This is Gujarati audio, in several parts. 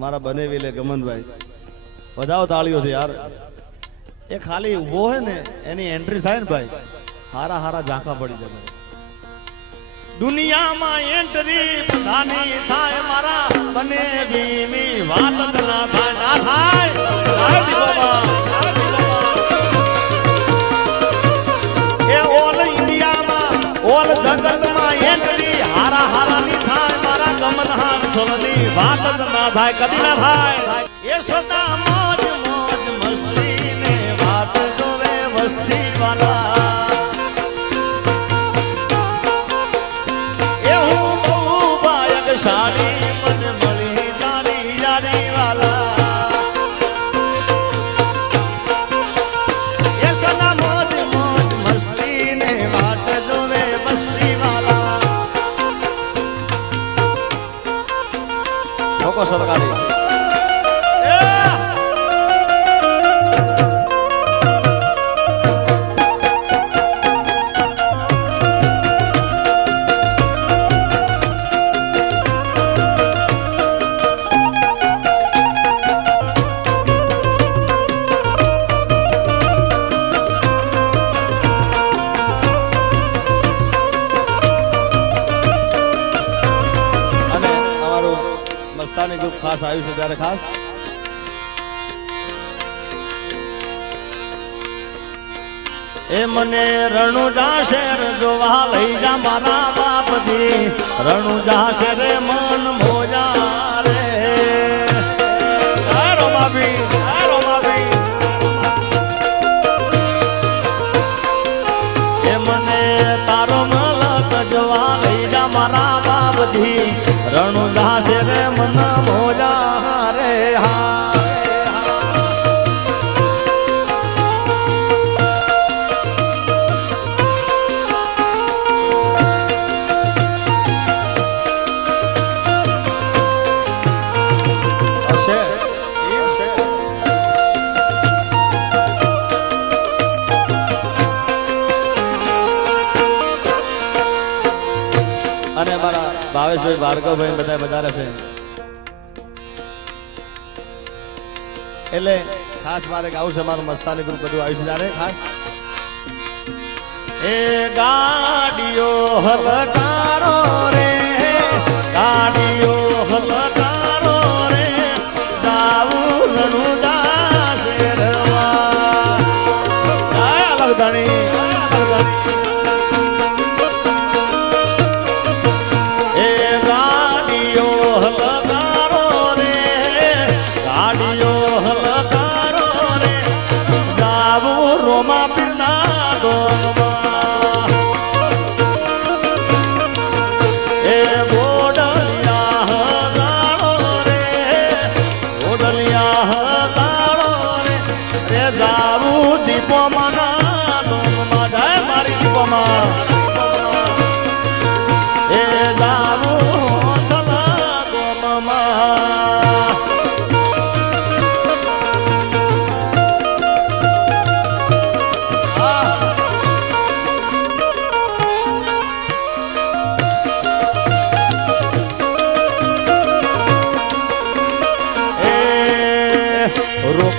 મારા બનેવી લે ગમનભાઈ વધાવ તાળીઓ છે યાર એ ખાલી ઊભો હોય ને, એની એન્ટ્રી થાય ને ભાઈ, હારા હારા ઝાંખા પડી જાય ભાઈ. દુનિયામાં એન્ટ્રી બધાની થાય, મારા બનેવીની વાત જ ના થાય ના થાય. એ ઓલ ઇન્ડિયામાં ઓલ જગતમાં એન્ટ્રી હારા ગમનહાર જ ના થાય કદી ના થાય. એ સદા 我说的 એ મને રણુજા શેર જોવા લઈ જા મારા બાપજી. રણુજા શેરે મન મોજા ભાવેશભાઈ ભાર્ગવભાઈ બધા વધારે છે. એટલે ખાસ મારે ગાવું છે મારું મસ્તાની ગ્રુપ બધું આવ્યું છે. ત્યારે ખાસ. એ ગાડીઓ હલકારો રે. જાવું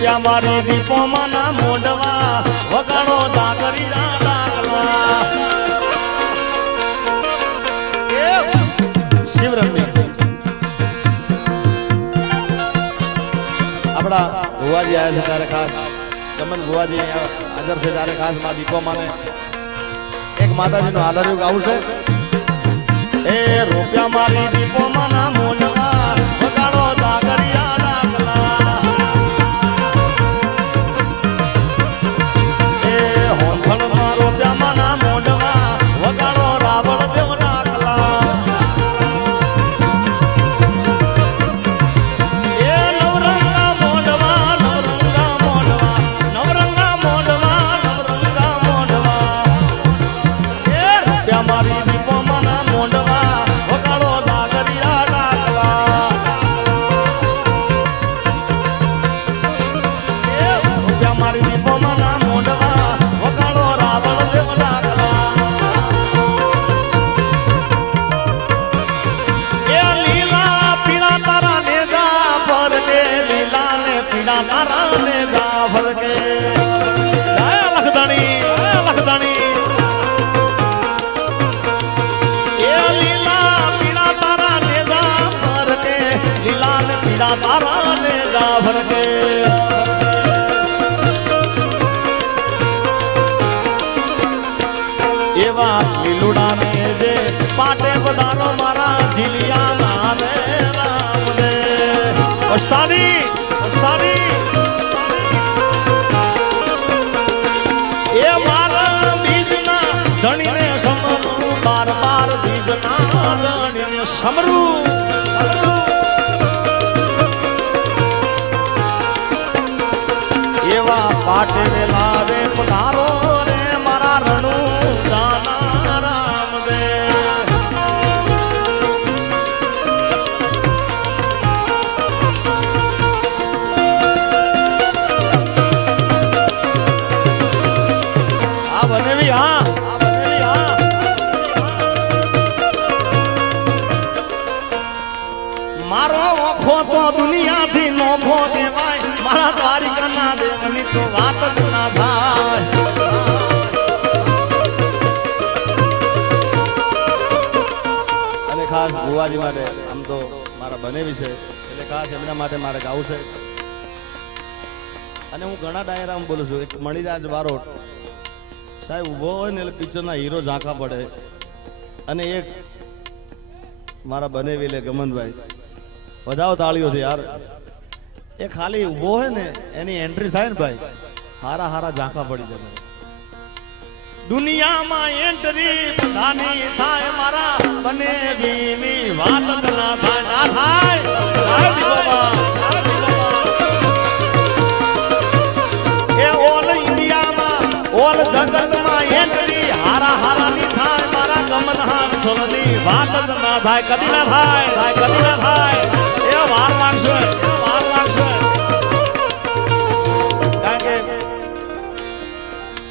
રૂપિયા મારી દીપો માના મોઢવા, વગાડો સાગરી એ શિવરંગની આપણા ભુવાજી આવ્યા છે ત્યારે ખાસ. ચમન અહીંયા હાજર છે ત્યારે ખાસમાં દીપો માને એક માતાજીનું આદર્યું ગાવું છે. એ રૂપિયા મારી દીપો એ પીડા તારા ને જાફર કે. એવા લીલુડા ને જે પાટે બધાનો મારા જીલિયા નાને રામ ને અસ્તાની અસ્તાની એ મારા બીજના ધણીને સમરું, બાર બાર બીજના ધણીને સમરું. તો દુનિયાથી નોખો દેવાય મારા દ્વારિકાના દેવની તો વાત જ ના થાય. અને ખાસ ભુવાજી માટે આમ તો મારા બનેવી છે. એટલે ખાસ એમના માટે મારે ગાવું છે. અને હું ઘણા ડાયરામ બોલું છું. એક મણિરાજ બારોટ સાહેબ, ઊભો હોય ને એટલે પિક્ચરના હીરો ઝાંખા પડે. અને એક મારા બનેવી લે ગમનભાઈ. વધાવો તાળીઓથી યાર. એ ખાલી ઊભો હોય ને, એની એન્ટ્રી થાય ને ભાઈ, હારા હારા ઝાંખા પડી જાય દુનિયામાં એન્ટ્રી બધાની થાય, મારા બનેવીની વાત ના થાય, ના ના ના ઓલ જગતમાં એન્ટ્રી હારા હારાની થાય, મારા વાત જ ના થાય, કદી ના થાય, કદી ના થાય.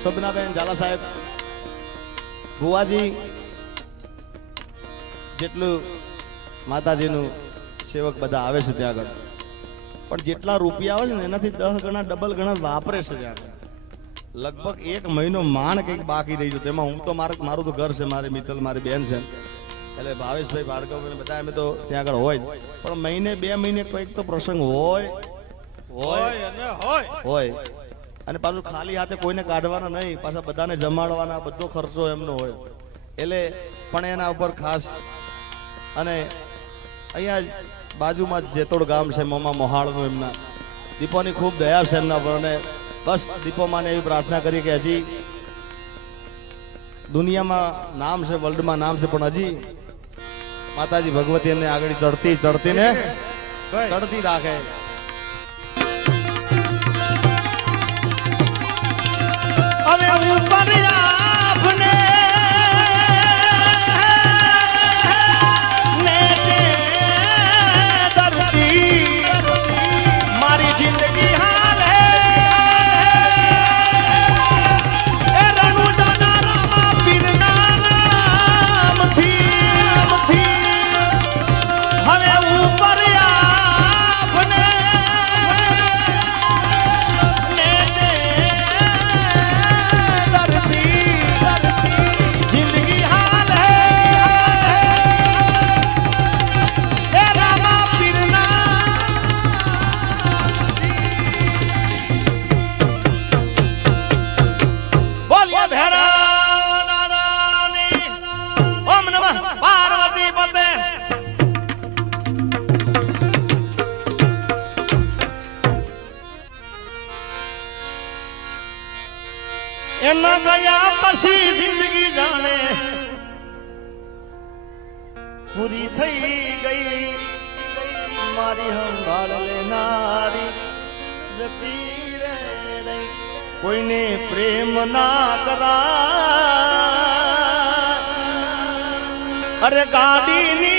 શોભનાબેન ઝાલા સાહેબ ભુવાજી જેટલું માતાજીનું સેવક બધા આવે છે ત્યાં આગળ પણ જેટલા રૂપિયા આવે છે ને એનાથી દસ ગણા ડબલ ગણા વાપરે છે ત્યાં લગભગ એક મહિનો માણ કંઈક બાકી રહી છે તેમાં હું તો મારું મારું તો ઘર છે, મારી મિત્તલ, મારી બેન છે. એટલે ભાવેશભાઈ ભાર્ગવ બધા અમે તો ત્યાં આગળ હોય પણ મહિને બે મહિને કોઈક તો પ્રસંગ હોય. હોય. હોય અને પાછું ખાલી હાથે કોઈને કાઢવાના નહીં પાછા બધાને જમાડવાના બધો ખર્ચો એમનો હોય. એટલે પણ એના ઉપર ખાસ અને અહીંયા બાજુમાં જેતોડ ગામ છે મોમા મોહાળનું એમના. દીપોની ખૂબ દયા છે એમના પર અને બસ દીપોમાને એવી પ્રાર્થના કરી કે હજી દુનિયામાં નામ છે વર્લ્ડમાં નામ છે પણ હજી માતાજી ભગવતી એમને આગળ ચડતી ચડતી ને ચડતી રાખે. હવે ઉપર એમાં ગયા પછી જિંદગી જાણે પૂરી થઈ ગઈ. મારી સંભાળ લેનારી જતી રે કોઈને પ્રેમ ના કરા અરે ગાડીની